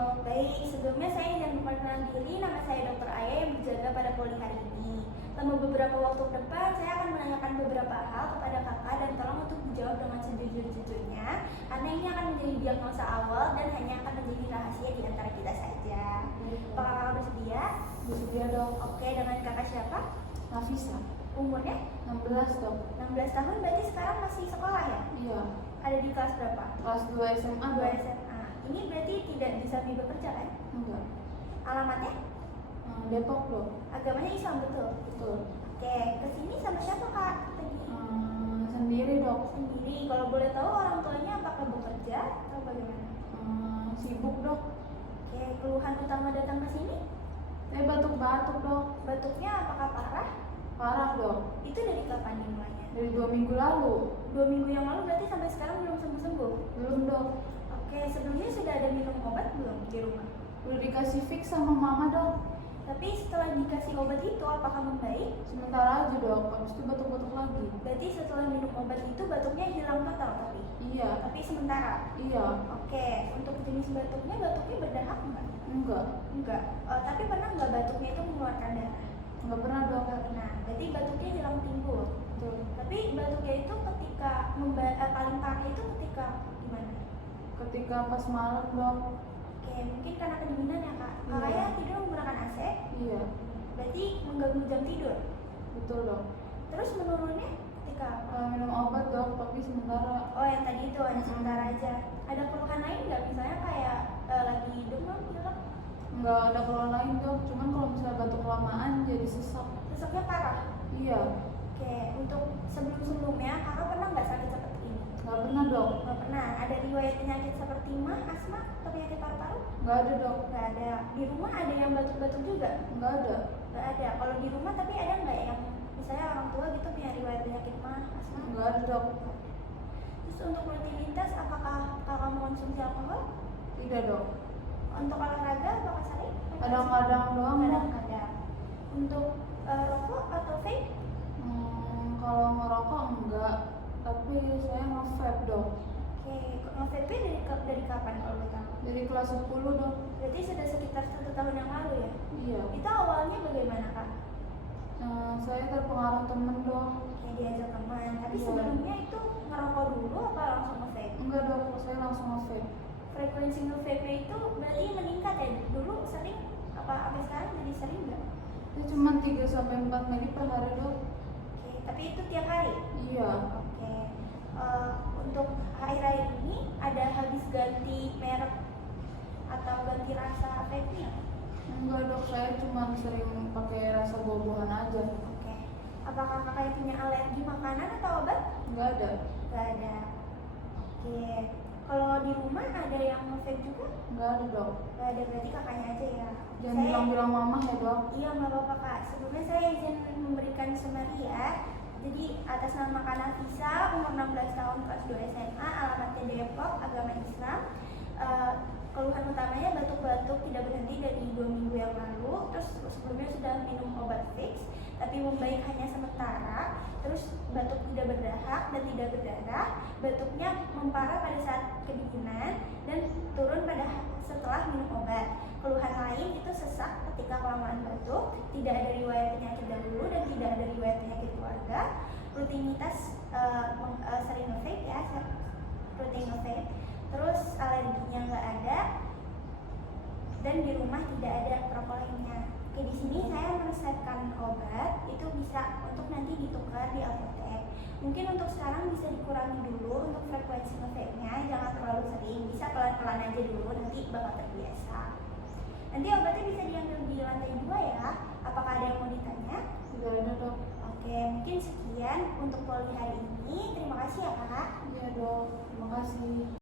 dong. Baik, sebelumnya saya ingin memperkenalkan diri, nama saya Dr. Aya yang berjaga pada poli hari ini. Selama beberapa waktu ke depan, saya akan menanyakan beberapa hal kepada kakak dan tolong untuk dijawab dengan sejujur-jujurnya, karena ini akan menjadi diagnosa awal dan hanya akan menjadi rahasia di antara kita saja. Apakah kakak bersedia? Bersedia dong. Oke, dengan kakak siapa? Nafisa. Umurnya? 16 dong. 16 tahun, berarti sekarang masih sekolah ya? Iya. Ada di kelas berapa? Kelas 2 SMA 2 dong. SMA. Ini berarti tidak bisa bekerja kan? Enggak. Alamatnya? Depok dong. Agamanya Islam, betul? Betul. Oke, kesini sama siapa kak? Tadi Sendiri dong. sendiri. Kalau boleh tahu orang tuanya apakah bekerja atau bagaimana? Sibuk dong. Oke, keluhan utama datang ke sini? Saya batuk-batuk dong. Batuknya apakah parah? Parah dong. Itu dari kapan dimulainya? Dari 2 minggu lalu. 2 minggu yang lalu, berarti sampai sekarang belum sembuh-sembuh? Belum dong. Oke, sebelumnya sudah ada minum obat belum di rumah? Udah dikasih fix sama mama dong. Tapi setelah dikasih obat itu apakah membaik? Sementara aja dong. Habis itu batuk-batuk lagi. Berarti setelah minum obat itu batuknya hilang total tapi? Iya. Tapi sementara? Iya. Oke, untuk jenis batuknya berdahak enggak? Enggak. Enggak. Tapi pernah nggak batuknya itu mengeluarkan darah? Enggak pernah dong. Nggak pernah. Berarti batuknya hilang timbul. Betul. Tapi batuknya itu ketika paling parah itu ketika gimana? Ketika pas malam dong. Oke, mungkin karena kedinginan ya kak. Iya. Kakaknya tidur menggunakan AC, Iya. berarti mengganggu jam tidur. Betul dong. Terus menurunnya ketika apa? Minum obat dong, tapi sementara. Oh yang tadi itu hanya sebentar aja. Ada keluhan lain nggak? Misalnya kayak lagi demam, pilek, Enggak ada keluhan lain dong. Cuman kalau misalnya batuk kelamaan jadi sesak. sesaknya parah. Iya. Oke, untuk sebelum-sebelumnya kakak pernah nggak sakit seperti ini? Enggak pernah dong. Nggak pernah. Ada riwayat penyakit seperti mah, asma, atau penyakit paru-paru? Enggak ada dong. Nggak ada. Di rumah ada yang batuk-batuk juga? Enggak ada. Nggak ada. Kalau di rumah tapi ada nggak yang misalnya orang tua gitu punya riwayat penyakit mah, asma? Enggak ada dong. Terus untuk rutinitas apakah kakak mengonsumsi alkohol? Tidak dong. Untuk olahraga apakah sering? Kadang-kadang doang. Kadang-kadang. Untuk rokok atau vape? Kalau ngerokok enggak, tapi saya nge-vape dong. Oke, nge-vape dari kapan kalau boleh tahu? Dari kelas 10 dong. Berarti sudah sekitar 1 tahun yang lalu ya? Iya. Itu awalnya bagaimana kak? Saya terpengaruh temen dong. Kayak diajak teman, tapi Iya. sebelumnya itu ngerokok dulu apa langsung nge-vape? Enggak dong, saya langsung nge-vape. Frekuensi nge-vape itu berarti meningkat ya? Dulu sering, apa sampai sekarang jadi sering nggak? Itu cuma 3-4 menit per hari dong. Oke, tapi itu tiap hari? Iya. Oke. Untuk akhir-akhir ini ada habis ganti merek atau ganti rasa vape-nya? Enggak dok, saya cuma sering pakai rasa buah-buahan aja. Oke. Apakah kakak punya alergi makanan atau obat? Enggak ada. Gak ada. Oke. Kalau di rumah ada yang nge-vape juga? Enggak ada dok. Gak ada, berarti kakaknya aja ya. Jangan bilang-bilang mama ya dok. Iya nggak apa-apa kak. Sebelumnya saya izin memberikan summary ya. Jadi atas nama Kak Nafisa, umur 16 tahun, kelas 2 SMA, alamatnya Depok, agama Islam. Keluhan utamanya batuk-batuk tidak berhenti dari 2 minggu yang lalu. Terus sebelumnya sudah minum obat fix, tapi membaik hanya sementara. Terus batuk tidak berdahak dan tidak berdarah. Batuknya memparah pada saat kedinginan dan turun pada setelah minum obat. Keluhan lain itu sesak ketika kelamaan batuk, tidak ada riwayat penyakit dahulu dan tidak ada riwayat penyakit keluarga. Rutinitas sering nge-vape ya, rutin nge-vape. Terus alerginya nggak ada dan di rumah tidak ada perokok lainnya. Oke, di sini saya meresepkan obat, itu bisa untuk nanti ditukar di apotek. Mungkin untuk sekarang bisa dikurangi dulu untuk frekuensi nge-vape-nya, jangan terlalu sering, bisa pelan-pelan aja dulu, nanti bakal terbiasa. Nanti obatnya bisa diambil di lantai 2 ya. Apakah ada yang mau ditanya? Tidak ada dok. Oke, mungkin sekian untuk poli hari ini. Terima kasih ya kak. Iya dok, terima kasih.